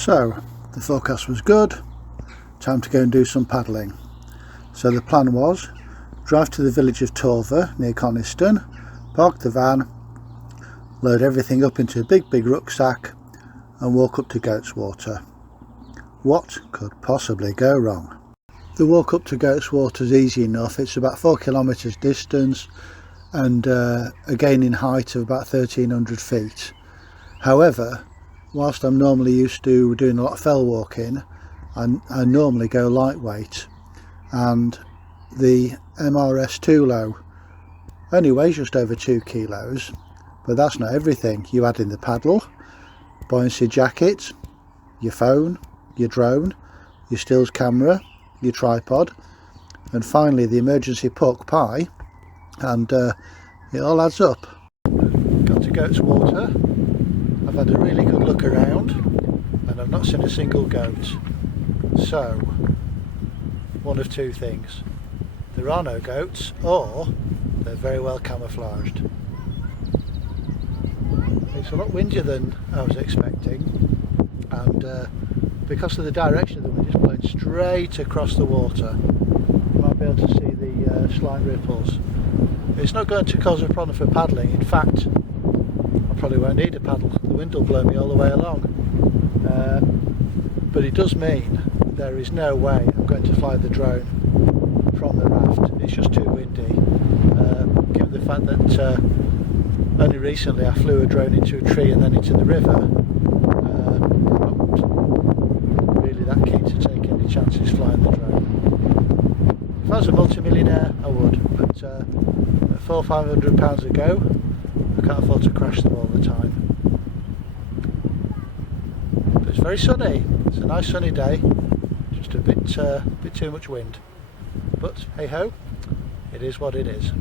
So the forecast was good, time to go and do some paddling. So the plan was drive to the village of Torver near Coniston, park the van, load everything up into a big rucksack and walk up to Goat's Water. What could possibly go wrong? The walk up to Goat's Water is easy enough. It's about 4 kilometres distance and a gain in height of about 1,300 feet. However, whilst I'm normally used to doing a lot of fell walking, I normally go lightweight, and the MRS Tulo only weighs just over 2 kilos, but that's not everything. You add in the paddle, buoyancy jacket, your phone, your drone, your stills camera, your tripod, and finally the emergency pork pie, and it all adds up. Got to Goat's Water. I've had a really good look around and I've not seen a single goat. So, one of two things. There are no goats, or they're very well camouflaged. It's a lot windier than I was expecting, and because of the direction of the wind, it's blowing straight across the water. You might be able to see the slight ripples. It's not going to cause a problem for paddling. In fact, I probably won't need a paddle. The wind will blow me all the way along. But it does mean there is no way I'm going to fly the drone from the raft. It's just too windy. Given the fact that only recently I flew a drone into a tree and then into the river, I'm not really that keen to take any chances flying the drone. If I was a multi-millionaire, I would, but at £400 or £500 a go, I can't afford to crash them all the time. But it's very sunny. It's a nice sunny day, just a bit too much wind. But hey ho, it is what it is.